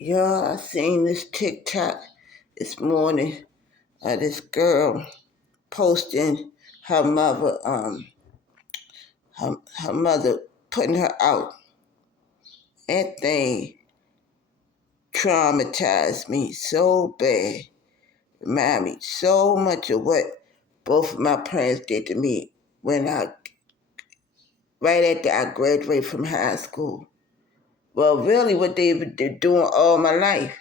Yeah, I seen this TikTok this morning. This girl posting her mother, her mother putting her out. That thing traumatized me so bad. Remind me so much of what both of my parents did to me right after I graduated from high school. Well, really, what they've been doing all my life.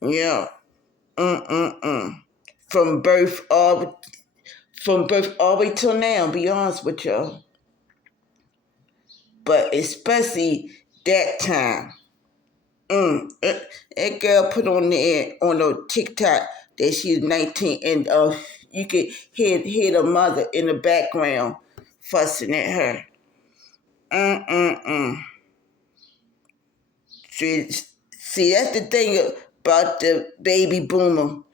Yeah. Mm-mm-mm. From birth all the way till now, be honest with y'all. But especially that time. That girl put on there on the TikTok that she's 19 and you could hear the mother in the background fussing at her. Mm-mm-mm. See, that's the thing about the baby boomer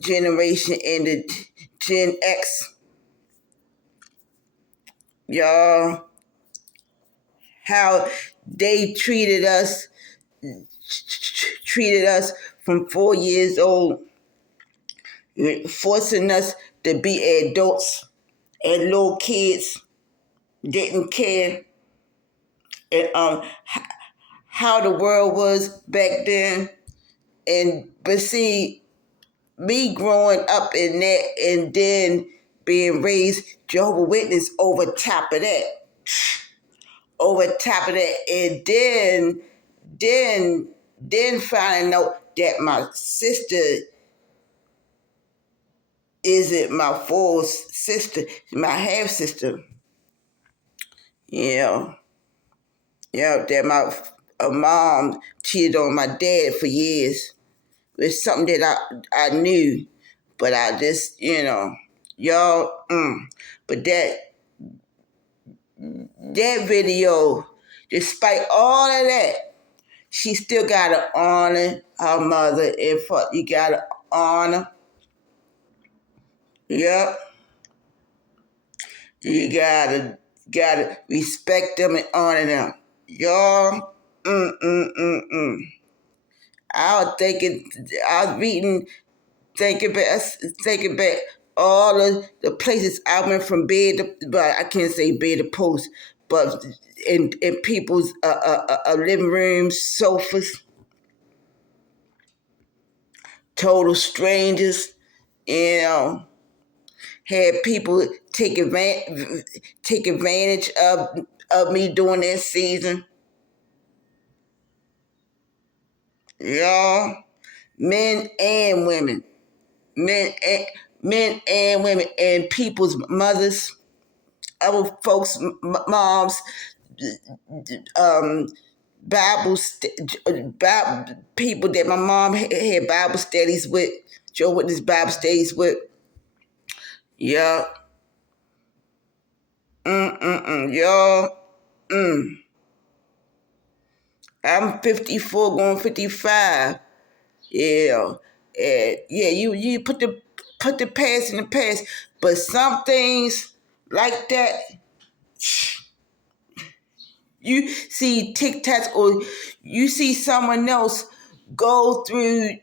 generation and the Gen X. Y'all, how they treated us from 4 years old, forcing us to be adults and little kids didn't care and how the world was back then. And but see, me growing up in that and then being raised Jehovah Witness and then finding out that my sister isn't my full sister, my half sister. Yeah, yeah, that my mom cheated on my dad for years. It's something that I knew, but I just y'all. But that video, despite all of that, she still gotta honor her mother and you gotta honor. Yep. You gotta respect them and honor them. Y'all, I was thinking, I was reading, thinking back all of the places I went from bed to, but I can't say bed to post, but in people's living rooms, sofas, total strangers, you know, had people take advantage of me during that season. Y'all, men and women, men and men and women, and people's mothers, other folks, moms, um, people that my mom had Bible studies with, Joe Witness Bible studies with. Yeah, y'all. I'm 54, going 55. Yeah, yeah. You put the past in the past, but some things like that, you see TikToks or you see someone else go through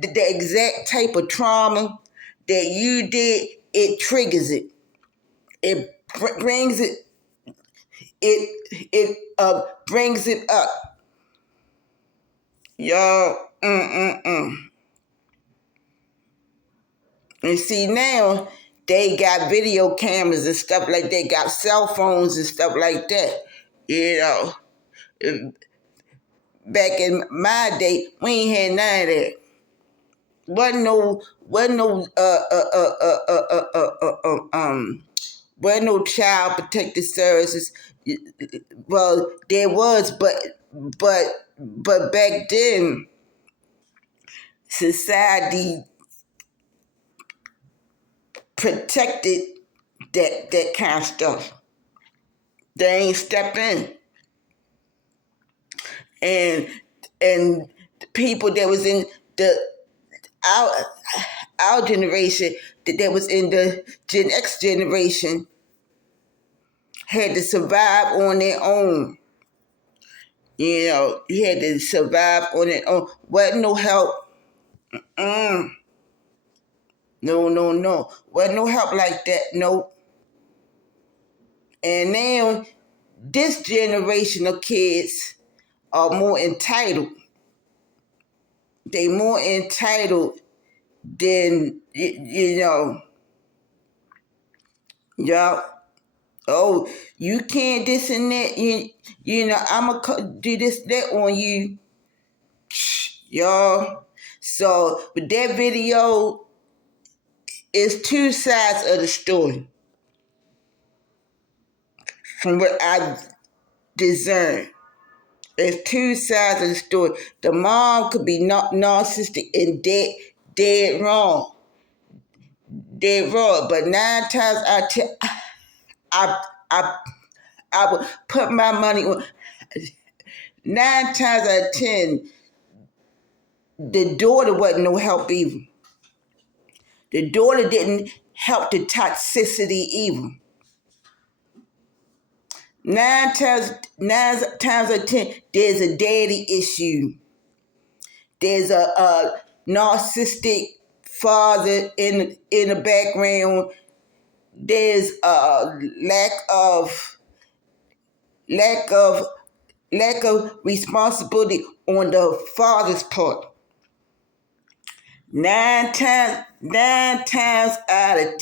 the exact type of trauma that you did. It triggers it. It brings it. It brings it up. Y'all. And see now they got video cameras and stuff like that, got cell phones and stuff like that. You know, back in my day, we ain't had none of that. Wasn't no wasn't no child protective services. Well, there was, but back then, society protected that kind of stuff. They ain't step in, and the people that was in the our our generation that was in the Gen X generation. had to survive on their own. You know, you had to survive on their own. Wasn't no help. No, no, no. Wasn't no help like that. No. And now this generation of kids are more entitled. They more entitled than y'all. Oh, you can't this and that. I'ma do this that on you, y'all. So, but that video is two sides of the story, from what I discern. There's two sides of the story. The mom could be narcissistic and dead wrong. Dead wrong. But 9 times out of 10, I, I, I would put my money on. 9 times out of 10, the daughter wasn't no help either. The daughter didn't help the toxicity either. Nine times out of 10, there's a daddy issue. There's a narcissistic father in the background. There's a lack of responsibility on the father's part. Nine times out of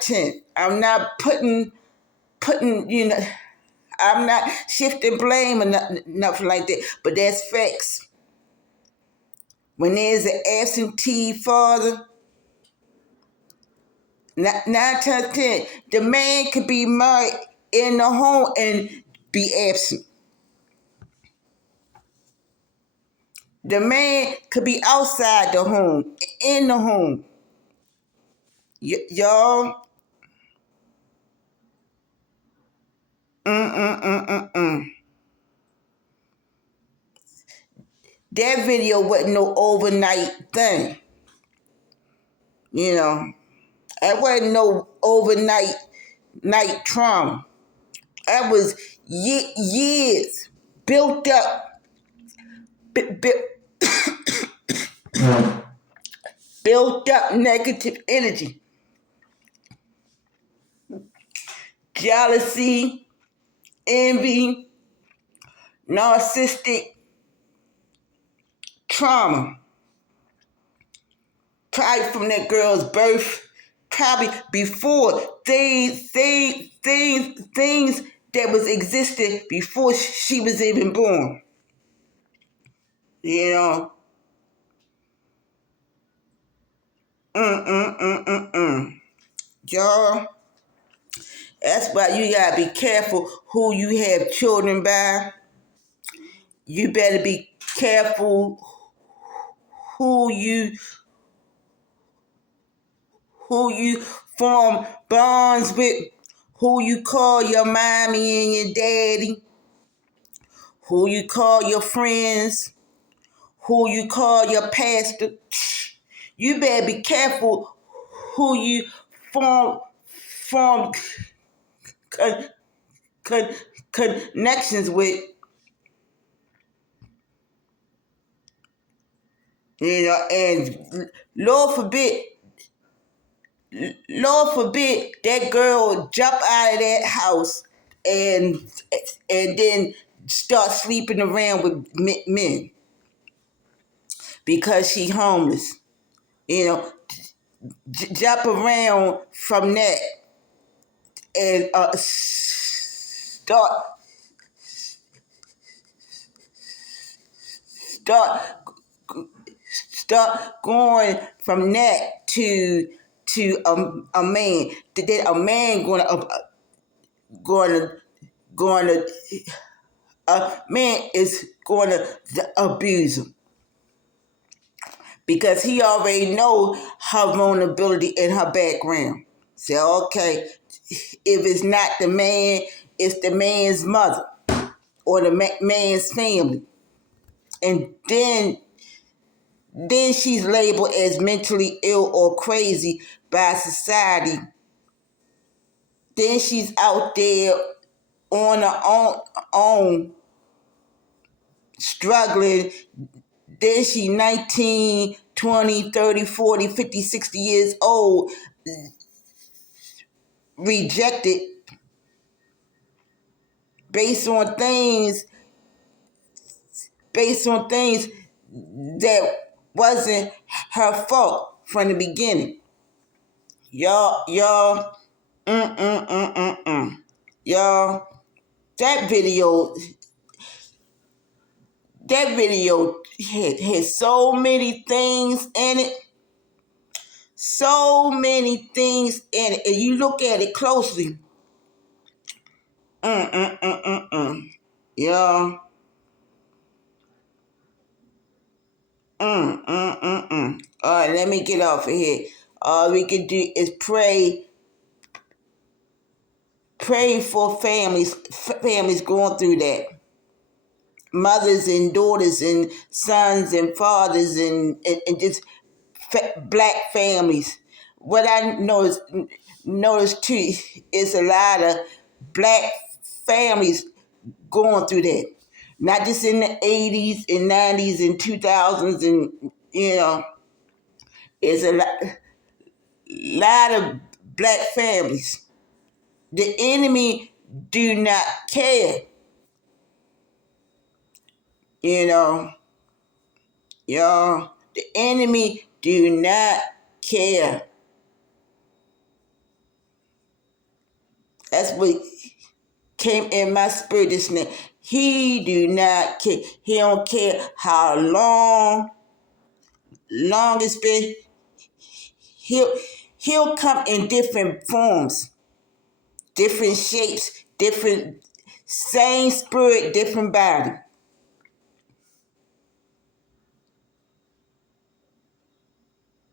10. I'm not putting I'm not shifting blame or nothing like that, but that's facts. When there's an absentee father, 9 times 10, the man could be married in the home and be absent. The man could be outside the home, in the home. Y'all, that video wasn't no overnight thing. It wasn't no overnight trauma. That was years built up, built up negative energy, jealousy, envy, narcissistic trauma. Probably from that girl's birth, probably before things that was existed before she was even born. You know. Y'all, that's why you gotta be careful who you have children by. You better be careful who you form bonds with, who you call your mommy and your daddy, who you call your friends, who you call your pastor. You better be careful who you form connections with. And Lord forbid that girl jump out of that house and then start sleeping around with men because she homeless. Jump around from that and start going from that to a man. Then a man a man is going to abuse him because he already know her vulnerability and her background. Say, okay, if it's not the man, it's the man's mother or the man's family. And then she's labeled as mentally ill or crazy by society Then she's out there on her own struggling. Then she 19, 20, 30, 40, 50, 60 years old, rejected based on things based on things that wasn't her fault from the beginning. Y'all, y'all, that video, had so many things in it, so many things in it, and you look at it closely. Y'all, All right, let me get off of here. All we can do is pray for families going through that. Mothers and daughters and sons and fathers and just black families. What I noticed too is a lot of black families going through that. Not just in the 80s and 90s and 2000s and, it's a lot of black families. The enemy do not care, you know, y'all. The enemy do not care. That's what came in my spirit this night. He do not care. He don't care how long it's been. He'll come in different forms, different shapes, different same spirit, different body.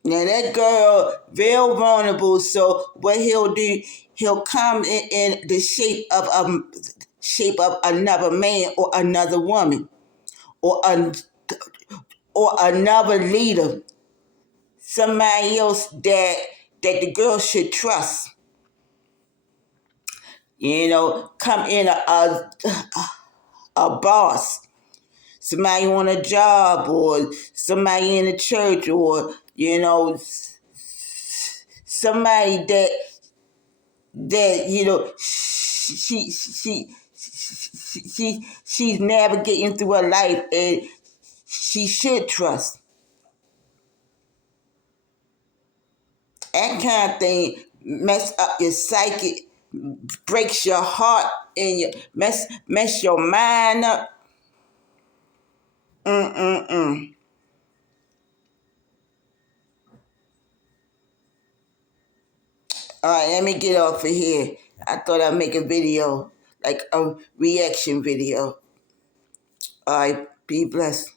Now that girl real vulnerable, so what he'll do, he'll come in the shape of another man or another woman or or another leader, somebody else that the girl should trust. Come in a boss, somebody on a job or somebody in the church or somebody that she's navigating through her life and she should trust. That kind of thing mess up your psyche, breaks your heart, and you mess your mind up. All right, let me get off of here. I thought I'd make a video, like a reaction video. All right, be blessed.